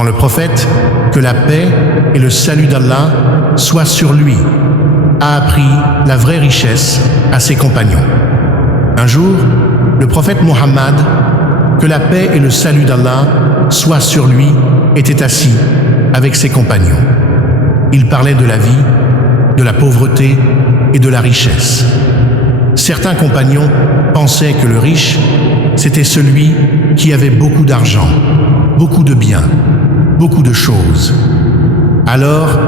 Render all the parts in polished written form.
Quand le prophète, que la paix et le salut d'Allah soient sur lui, a appris la vraie richesse à ses compagnons. Un jour, le prophète Muhammad, que la paix et le salut d'Allah soient sur lui, était assis avec ses compagnons. Il parlait de la vie, de la pauvreté et de la richesse. Certains compagnons pensaient que le riche, c'était celui qui avait beaucoup d'argent, beaucoup de biens, beaucoup de choses. Alors,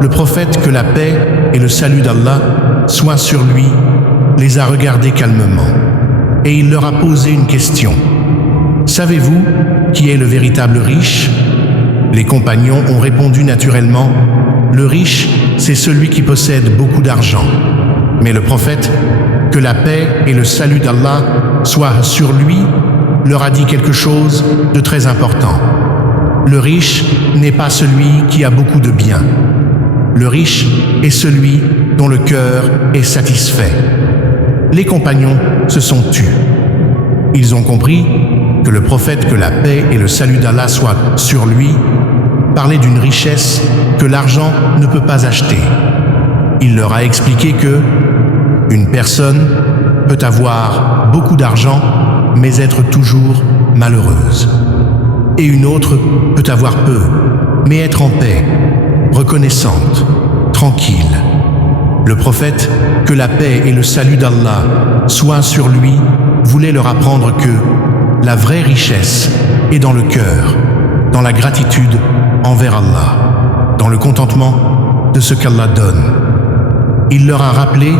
le prophète, que la paix et le salut d'Allah soient sur lui, les a regardés calmement et il leur a posé une question. Savez-vous qui est le véritable riche? Les compagnons ont répondu naturellement, le riche, c'est celui qui possède beaucoup d'argent. Mais le prophète, que la paix et le salut d'Allah soient sur lui, leur a dit quelque chose de très important. Le riche n'est pas celui qui a beaucoup de biens. Le riche est celui dont le cœur est satisfait. Les compagnons se sont tus. Ils ont compris que le prophète, que la paix et le salut d'Allah soient sur lui, parlait d'une richesse que l'argent ne peut pas acheter. Il leur a expliqué que une personne peut avoir beaucoup d'argent, mais être toujours malheureuse. Et une autre peut avoir peu, mais être en paix, reconnaissante, tranquille. Le prophète, que la paix et le salut d'Allah soient sur lui, voulait leur apprendre que la vraie richesse est dans le cœur, dans la gratitude envers Allah, dans le contentement de ce qu'Allah donne. Il leur a rappelé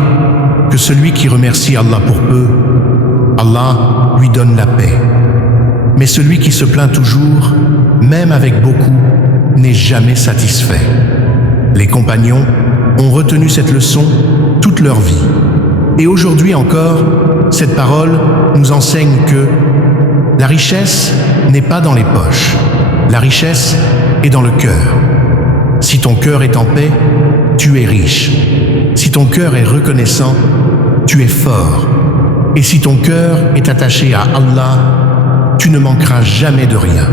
que celui qui remercie Allah pour peu, Allah lui donne la paix. Mais celui qui se plaint toujours, même avec beaucoup, n'est jamais satisfait. Les compagnons ont retenu cette leçon toute leur vie. Et aujourd'hui encore, cette parole nous enseigne que la richesse n'est pas dans les poches. La richesse est dans le cœur. Si ton cœur est en paix, tu es riche. Si ton cœur est reconnaissant, tu es fort. Et si ton cœur est attaché à Allah, tu ne manqueras jamais de rien.